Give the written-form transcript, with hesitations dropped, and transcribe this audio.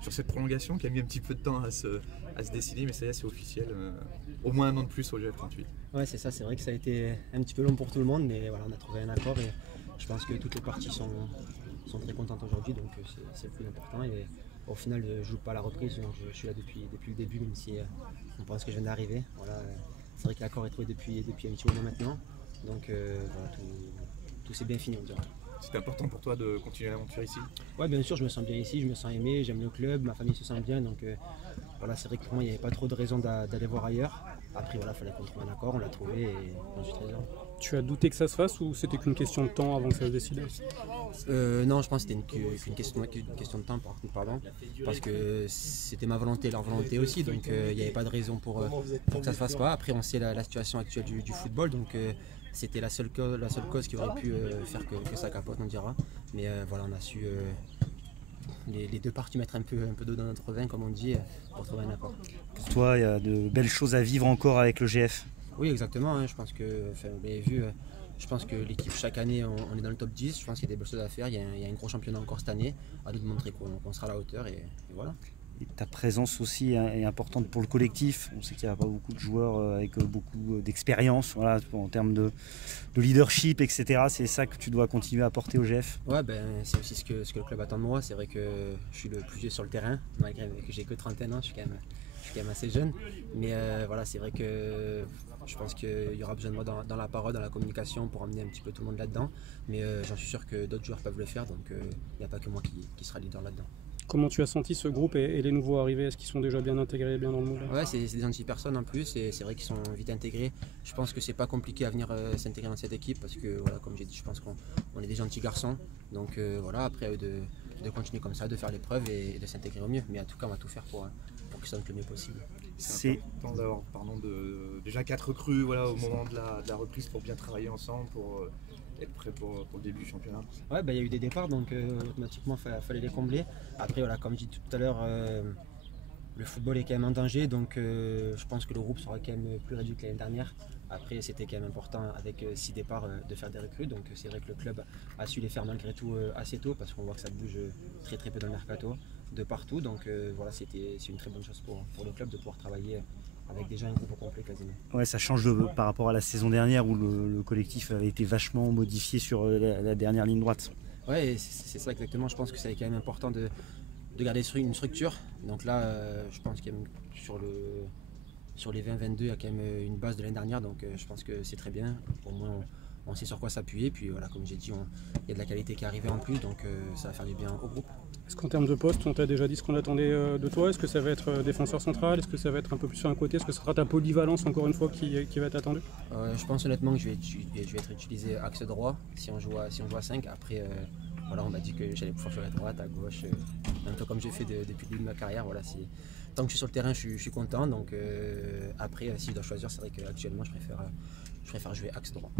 sur cette prolongation qui a mis un petit peu de temps à se décider, mais ça y est, c'est officiel. Au moins un an de plus au GF38. Ouais, c'est ça, c'est vrai que ça a été un petit peu long pour tout le monde, mais voilà, on a trouvé un accord et je pense que toutes les parties sont très contentes aujourd'hui, donc c'est le plus important. Et au final, je ne joue pas à la reprise, donc je suis là depuis le début, même si on pense que je viens d'arriver. Voilà, c'est vrai que l'accord est trouvé depuis un petit moment maintenant, donc voilà, tout s'est bien fini, on dirait. C'était important pour toi de continuer l'aventure ici? Ouais, bien sûr, je me sens bien ici, je me sens aimé, j'aime le club, ma famille se sent bien, donc voilà, c'est vrai que pour moi, il n'y avait pas trop de raison d'aller voir ailleurs. Après, voilà, il fallait qu'on trouve un accord, on l'a trouvé et j'en suis très heureux. Tu as douté que ça se fasse ou c'était qu'une question de temps avant que ça se décide? Non, je pense que c'était qu'une question de temps, pardon, parce que c'était ma volonté, leur volonté aussi, donc il n'y avait pas de raison pour que ça ne se fasse pas. Après, on sait la situation actuelle du football, donc c'était la seule cause qui aurait pu faire que ça capote, on dira. Mais voilà, on a su les deux parties mettre un peu d'eau dans notre vin, comme on dit, pour trouver un accord. Pour toi, il y a de belles choses à vivre encore avec le GF? Oui, exactement, hein, je pense que, vous l'avez vu, je pense que l'équipe, chaque année, on est dans le top 10, je pense qu'il y a des belles choses à faire, il y a un gros championnat encore cette année, à nous de montrer qu'on sera à la hauteur et voilà. Et ta présence aussi est importante pour le collectif. On sait qu'il n'y a pas beaucoup de joueurs avec beaucoup d'expérience, voilà, en termes de leadership, etc. C'est ça que tu dois continuer à apporter au GF? Ouais, c'est aussi ce que le club attend de moi. C'est vrai que je suis le plus vieux sur le terrain, malgré que j'ai que 31 ans, je suis quand même assez jeune. Mais voilà, c'est vrai que je pense qu'il y aura besoin de moi dans la parole, dans la communication, pour emmener un petit peu tout le monde là-dedans. Mais j'en suis sûr que d'autres joueurs peuvent le faire, donc il n'y a pas que moi qui sera leader là-dedans. Comment tu as senti ce groupe et les nouveaux arrivés? Est-ce qu'ils sont déjà bien intégrés, bien dans le moule? Ouais, c'est des anti-personnes en plus et c'est vrai qu'ils sont vite intégrés. Je pense que c'est pas compliqué à venir s'intégrer dans cette équipe parce que, voilà, comme j'ai dit, je pense qu'on est des gentils garçons. Donc voilà, après à eux de continuer comme ça, de faire l'épreuve et de s'intégrer au mieux. Mais en tout cas, on va tout faire pour qu'ils soient le mieux possible. C'est important d'avoir déjà 4 recrues, voilà, au moment de la reprise pour bien travailler ensemble, pour être prêt pour le début du championnat. Ouais, il y a eu des départs, donc automatiquement il fallait les combler. Après, voilà, comme je dis tout à l'heure, le football est quand même en danger, donc je pense que le groupe sera quand même plus réduit que l'année dernière. Après, c'était quand même important avec 6 départs de faire des recrues, donc c'est vrai que le club a su les faire malgré tout assez tôt parce qu'on voit que ça bouge très peu dans le mercato de partout, donc voilà, c'est une très bonne chose pour le club de pouvoir travailler avec déjà un groupe au complet quasiment. Ouais, ça change par rapport à la saison dernière où le collectif avait été vachement modifié sur la dernière ligne droite. Ouais, c'est ça exactement, je pense que c'est quand même important de garder une structure. Donc là, je pense qu'il y a sur les 20-22, il y a quand même une base de l'année dernière, donc je pense que c'est très bien. Au moins, on sait sur quoi s'appuyer. Puis voilà, comme j'ai dit, il y a de la qualité qui est arrivée en plus, donc ça va faire du bien au groupe. Est-ce qu'en termes de poste, on t'a déjà dit ce qu'on attendait de toi? Est-ce que ça va être défenseur central? Est-ce que ça va être un peu plus sur un côté? Est-ce que ce sera ta polyvalence encore une fois qui va être attendue? Je pense honnêtement que je vais être utilisé axe droit si on joue à 5. Après, voilà, on m'a dit que j'allais pouvoir jouer à droite, à gauche, un peu comme j'ai fait depuis le début de ma carrière. Voilà, tant que je suis sur le terrain, je suis content. Donc après, si je dois choisir, c'est vrai qu'actuellement, je préfère jouer axe droit.